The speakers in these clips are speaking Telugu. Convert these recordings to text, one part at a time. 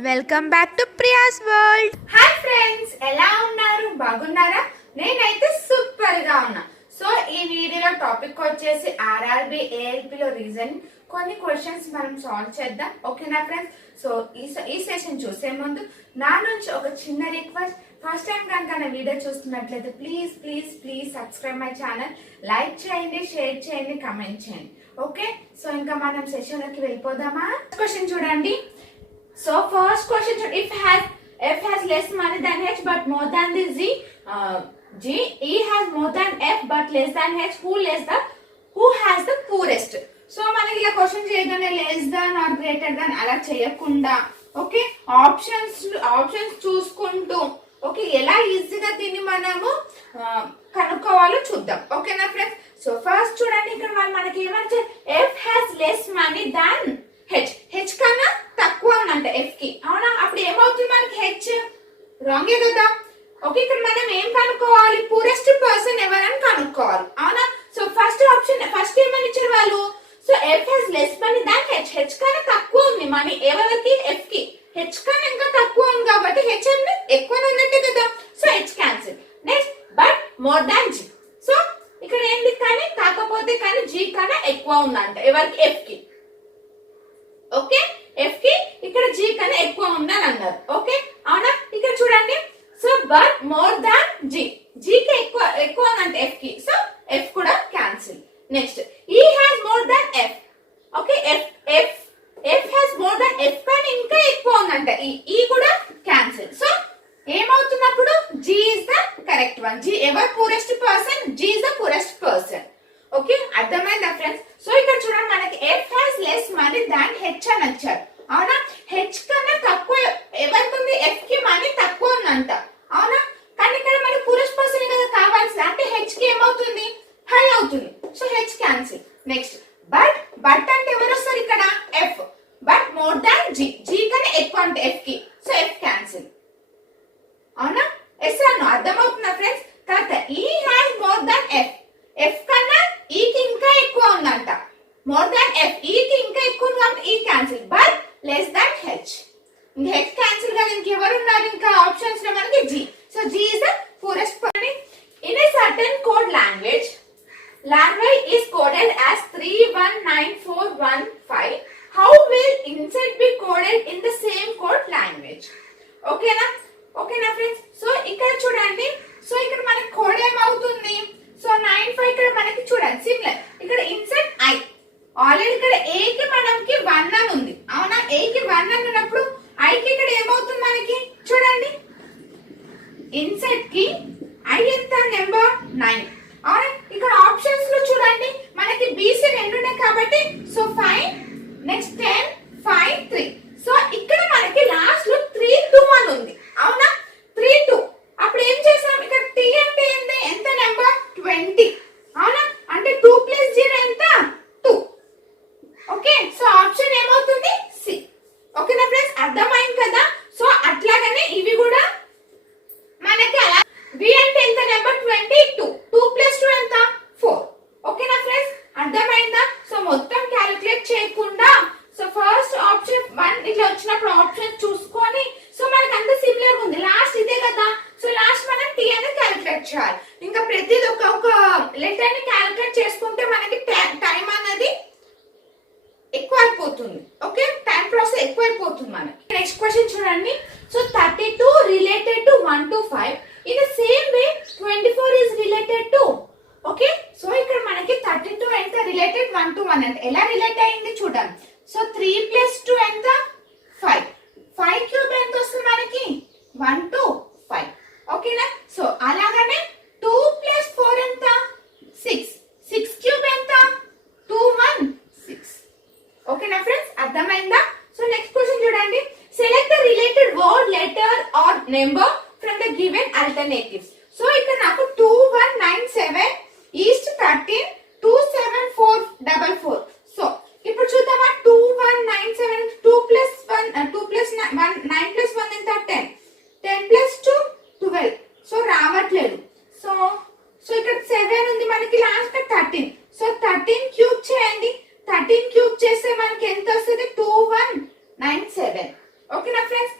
Welcome back to Priya's world. Hi friends, ఎలా ఉన్నారు? బాగున్నారా? నేనైతే సూపర్ గా ఉన్నా. సో ఈ వీడియోలో టాపిక్ వచ్చేసి ఆర్ఆర్బి ఏఎల్పిలో రీజన్ కొన్ని క్వశ్చన్స్ మనం సాల్వ్ చేద్దాం. ఓకేనా ఫ్రెండ్స్? సో ఈ సెషన్ చూసే ముందు నా నుంచి ఒక చిన్న రిక్వెస్ట్. ఫస్ట్ టైం కనుక నా వీడియో చూస్తున్నట్లయితే please please please subscribe my channel, like చేయండి, షేర్ చేయండి, కమెంట్ చేయండి. ఓకే, సో ఇంకా మనం సెషన్ లోకి వెళ్ళిపోదామా? క్వశ్చన్ చూడండి. So first question, if f has less money than h but more than the g e has more than f but less than h, who has the poorest. So మనకి ఇలా క్వశ్చన్ చేయగానే less than or greater than అలా చేయకుండా ఓకే ఆప్షన్స్ చూసుకుంటూ ఓకే ఎలా ఈజీగా దీన్ని మనము కనుక్కోవాలో చూద్దాం. ఓకేనా ఫ్రెండ్స్? సో ఫస్ట్ చూడండి, ఇక్కడ మనకి ఏమంటే f has less money than H కన్నా తక్కువ ఉందంట ఎఫ్ కి. అవునా? అప్పుడు ఏమవుతుంది మనకి? హెచ్ రాంగే కదా. ఓకే, ఇక్కడ మనం ఏం కనుక్కోవాలి? పూరెస్ట్ పర్సన్ ఎవరని కనుక్కోవాలి. అవునా? సో ఫస్ట్ ఆప్షన్ ఫస్ట్ ఏమని ఇచ్చారు వాళ్ళు? So F has less money than H కన్నా తక్కువ ఉంది మనీ ఎవరికి? ఎఫ్ కి. హెచ్ కన్నా ఇంకా తక్కువ ఉంది కాబట్టి హెచ్ అంటే ఎక్కువ ఉన్నట్టే కదా. So H cancel. Next but more than G. So ఇక్కడ ఏంటి? కానీ కాకపోతే కానీ జీ కన్నా ఎక్కువ ఉందంట ఎవరికి? ఎఫ్ కి. ఓకే, ఎఫ్ కి ఇక్కడ జీ కన్నా ఎక్కువ ఉందని అన్నారు. ఓకే, అవునా? ఇక్కడ చూడండి. So but more than G, G కి ఎక్కువ ఉందంటే ఎఫ్ కి. సో ఎఫ్ కూడా cancel. Next E has more than F. Okay, F has more than F కానీ ఇంకా ఎక్కువ ఉందంట ఈ కూడా క్యాన్సిల్. సో ఏమవుతున్నప్పుడు G is the correct one. G ever purest person? G is the poorest person. Okay, అర్థమైందా ఫ్రెండ్స్? సో ఇక్కడ చూడండి, మనకి F has less money than H అని వచ్చారు. అవునా? హెచ్ కన్నా తక్కువ ఎవరికి ఉంది? ఎఫ్ కి మనీ తక్కువ ఉందంట. అవునా? కానీ ఇక్కడ మనకి పూరెస్ట్ పర్సన్ కదా కావాల్సింది, అంటే హెచ్ కి ఏమవుతుంది? హై అవుతుంది. So H cancel. Next but అంటే ఎవరు వస్తారు ఇక్కడ? F. But more than G, G కన్నా ఎక్కువ అంటే ఎఫ్ కి. So F cancel. అవునా? ఎస్ అన్న అర్థమవుతుందా ఫ్రెండ్స్? తర్వాత E has more than F. F కన్నా ఈ కి ఇంకా ఎక్కువ ఉందంట. మోర్ దాన్ ఎఫ్, ఈ కి ఇంకా ఎక్కువ ఉంది కాబట్టి E cancel. But less than H. ఇంకా హెచ్ క్యాన్సిల్ గా ఇంకెవరు ఉన్నారు ఇంకా ఆప్షన్స్ లో? మనకి G. So G is the poorest person. In a certain code language is coded as 319415. How will insert be coded in the same code language? ఓకేనా ఫ్రెండ్స్? సో ఇక్కడ చూడండి, సో ఇక్కడ మనకి కోడ్ ఏమవుతుంది? సో 95 ఇక్కడ మనకి చూడండి సిమిలర్. ఇక్కడ ఇన్సర్ట్ ఐ. ఆల్రెడీ ఇక్కడ ఏ కి మనకి 1 అని ఉంది. అవునా? ఏ కి 1 అని ఉన్నప్పుడు ఐ కి ఇక్కడ ఏమవుతుంది మనకి? చూడండి, ఇన్సర్ట్ కి ఐ ఎంత? నెంబర్ 9. అవునా? ఇక్కడ ఆప్షన్స్ లో చూడండి, మనకి బీసీ 2 ఉన్నాయి కాబట్టి సో 5 నెక్స్ట్ 10 5 3. సో ఇక్కడ మనకి లాస్ట్ లో 3 2 అని ఉంది. అవునా? 3 2. అప్పుడు ఏం చేసాం? ఇక్కడ టీ అంటే ఏంటి? ఎంత? నెంబర్ 20. అవునా? అంటే 2 ప్లస్ 0 ఎంత? 2. ఓకే, సో ఆప్షన్ ఏమవుతుంది? సి. ఓకేనా ఫ్రెండ్స్? అర్థమైంది కదా? సో అట్లాగనే ఇవి కూడా మనకి అలా వి అంటే ఎంత? నెంబర్ 22. 2 ప్లస్ 2 ఎంత? 4. ఓకేనా ఫ్రెండ్స్? అర్థమైందా? సో మొత్తం క్యాలిక్యులేట్ చేయకుండా సో ఫస్ట్ ఆప్షన్ 1 ఇట్లా వచ్చినప్పుడు ఆప్షన్ చూసుకొని సో మనకి అంత సిమిలర్ ఉంది. లాస్ట్ ఇదే కదా. సో లాస్ట్ మనం టీ అనేది క్యాలిక్యులేట్ చేయాలి. ఇంకా ప్రతిది ఒక లెటర్ ని క్యాలిక్యులేట్ చేసుకుంటే మనకి టైం అనేది ఎక్కువ అయిపోతుంది. ఓకే, టైం ప్రాసెస్ ఎక్కువ అయిపోతుంది మనకి. నెక్స్ట్ క్వశ్చన్ చూడండి. So 32 related to 1 to 5. In the same way 24 is related to. Okay, so ఇక్కడ మనకి 32 ఎంత? రిలేటెడ్ 1 to 1 అంటే ఎలా రిలేట్ అయింది చూడండి. సో 3 ప్లస్ 2 ఎంత? 5. 5 క్యూబ్ ఎంత వస్తుంది మనకి? 1 to 5. ఓకేనా? సో అలాగనే 2 ప్లస్ 4 ఎంత? 6. 6 క్యూబ్ ఎంత? 2 1 6. ఓకేనా ఫ్రెండ్స్? అర్థమైందా? సో నెక్స్ట్ క్వశ్చన్ చూడండి. Select the related word, letter or number from the given alternatives. So ఇక్కడ నాకు 2197 ఈస్ట్ 13 27444. సో ఇప్పుడు చూద్దామా? 2197 2 ప్లస్ 1 2 ప్లస్ 1 9 ప్లస్ 1 ఎంత? 10. 10 ప్లస్ 2 12. సో రావట్లేదు. సో ఇక్కడ 7 ఉంది మనకి, లాస్ట్ 13. సో 13 క్యూబ్ చేయండి. 13 క్యూబ్ చేస్తే మనకి ఎంత వస్తుంది? 2197. ఓకేనా ఫ్రెండ్స్?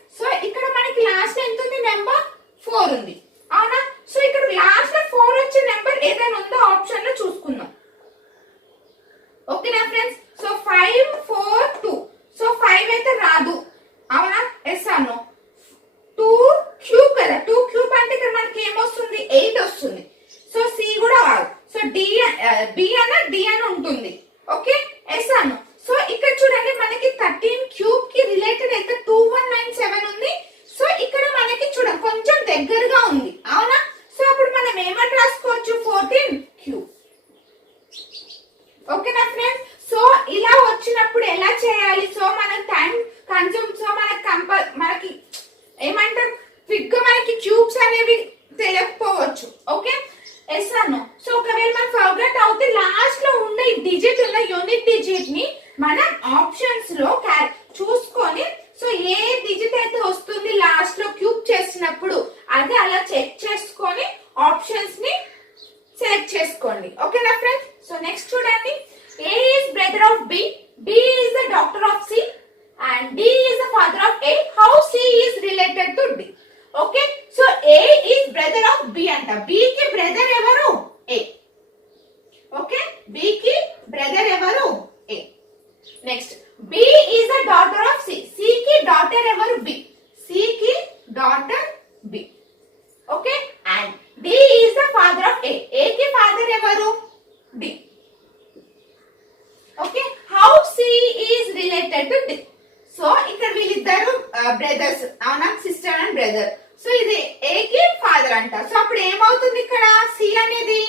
బ్రదర్స్, అవునా, సిస్టర్ అండ్ బ్రదర్. సో ఇది ఏ కి ఫాదర్ అంట. సో అప్పుడు ఏమవుతుంది ఇక్కడ, సి అనేది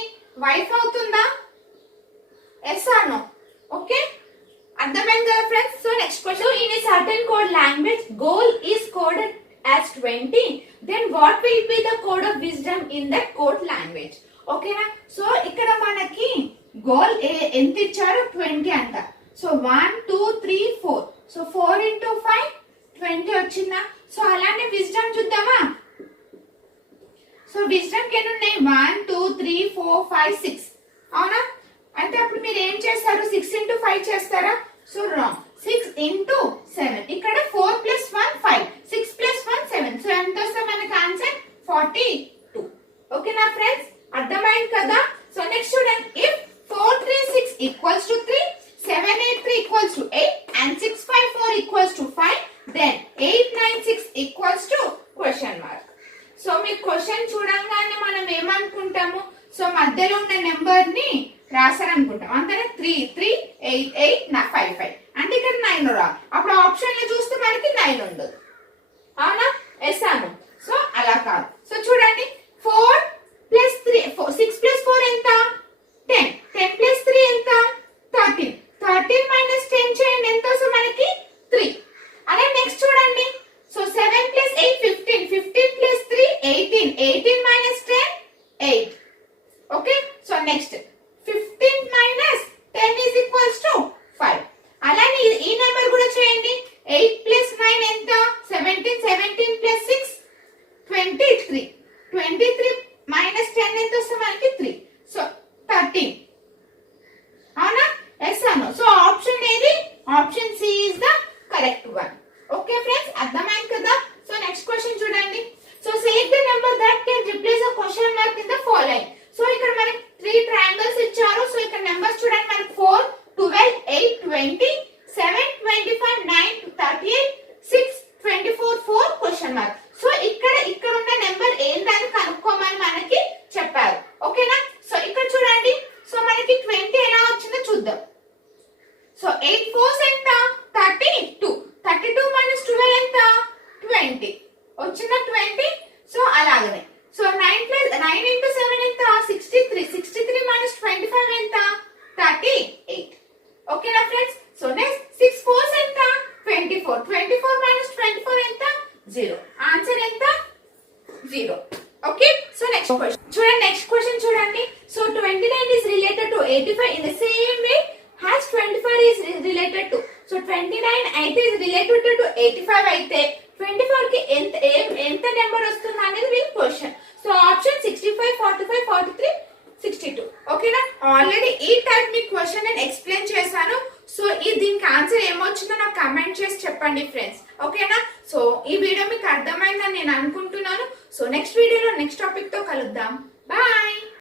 వైఫ్ అవుతుందా? Yes are no? ఓకే, అర్థమైంది కదా friends. So next question, in a certain code language goal is coded as 20, then what will be the code of wisdom in that code language? ఓకేనా. సో ఇక్కడ మనకి గోల్ ఎంత ఇచ్చారు, 20 అంట. సో 1 2 3 4, సో 4 into 5 20 వచ్చిందా. సో అలానే విజ్డమ్ చూద్దామా. సో విజ్డమ్ కి ఎన్ని ఉన్నాయి, 1 2 3 4 5 6, అవునా. అంటే అప్పుడు మీరు ఏం చేస్తారు, 6 into 5 చేస్తారా? So wrong, 6 into 7. ఇక్కడ 4 plus 1 5, 6 plus 1 7. సో ఎంత వస్తే మనకి ఆన్సర్ 42. ఓకేనా ఫ్రెండ్స్, అర్థమైంది కదా. సో నెక్స్ట్ చూడండి, if 436 equals to 3, 783 equals to 8 and 654 equals to 5, then 896 equals to question mark. So మీరు క్వశ్చన్ చూడంగానే మనం ఏమనుకుంటాము, సో మధ్యలో ఉన్న నెంబర్ ని రాశారనుకుంటాం అంతేనా. 3 3 8 8 5 5 అంటే ఇక్కడ 9 రా. అప్పుడు ఆప్షన్ లో చూస్తే మనకి 9 ఉండదు, అవునా. ఎస్ అను. సో అలా కాదు. సో చూడండి, 4 plus 3 6 plus 4 ఎంత, 10. 10 plus 3 ఎంత, 13. 13 minus 10 చేయండి, ఎంత వస్తుంది మనకి 3. అదే నెక్స్ట్ చూడండి, so 7 plus 8 15. 15 plus 3 18. 18 minus 10 8. Okay. So next 15 minus 10 is equals to 5. అలానే ఈ నెంబర్ కూడా చేయండి, 8 plus 9 ఎంత, 17. 17 plus 6 23. 23 minus 10 ఎంత వస్తుంది మనకి 3. సో 13, అవునా. ఎస్ అను. సో ఆప్షన్ ఏది, option C is the correct one. Okay friends, అర్థమైంది కదా. సో నెక్స్ట్ క్వశ్చన్ చూడండి, so select the number that can replace a question mark in the following. So ఇక్కడ మనకి 3 ట్రయాంగిల్స్ ఇచ్చారు. సో ఇక్కడ నెంబర్స్ చూడండి, మనకి 4 12 8 20 7 25 9 38 6 24 4 క్వశ్చన్ మార్క్. సో ఇక్కడ ఉన్న నెంబర్ ఏంటని కనుక్కోమని మనకి చెప్పారు. ఓకేనా. సో ఇక్కడ చూడండి, సో మనకి 20 ఎలా వచ్చిందో చూద్దాం. సో 8 4 ఎంత, 32. 32 minus 12 ఎంత, 20 వచ్చిందా 20. సో అలాగనే. సో 9 into 7 ఎంత, 63. 63 minus 25 ఎంత, 38. ఓకేనా ఫ్రెండ్స్. సో నెక్స్ట్ 6 4 ఎంత, 24. 24 minus 24 ఎంత, 0. ఆన్సర్ ఎంత, 0. ఓకే. సో నెక్స్ట్ క్వశ్చన్ చూడండి, నెక్స్ట్ క్వశ్చన్ చూడండి. So 29 is related to 85 in the same way as 24 is related to. So 29 అయితే is related to 85 అయితే 24 కి ఎంత నెంబర్ వస్తుంది అనేది వీళ్ళ క్వశ్చన్. So option 65 45 43 62. ఓకేనా. ఆల్రెడీ ఈ టైప్ మీ క్వశ్చన్ నేను ఎక్స్ప్లెయిన్ చేశాను. సో దీనికి ఆన్సర్ ఏమొచ్చిందో నాకు కమెంట్ చేసి చెప్పండి ఫ్రెండ్స్. ఓకేనా. సో ఈ వీడియో మీకు అర్థమైందని నేను అనుకుంటున్నాను. సో నెక్స్ట్ వీడియోలో నెక్స్ట్ టాపిక్ తో కలుద్దాం. బాయ్.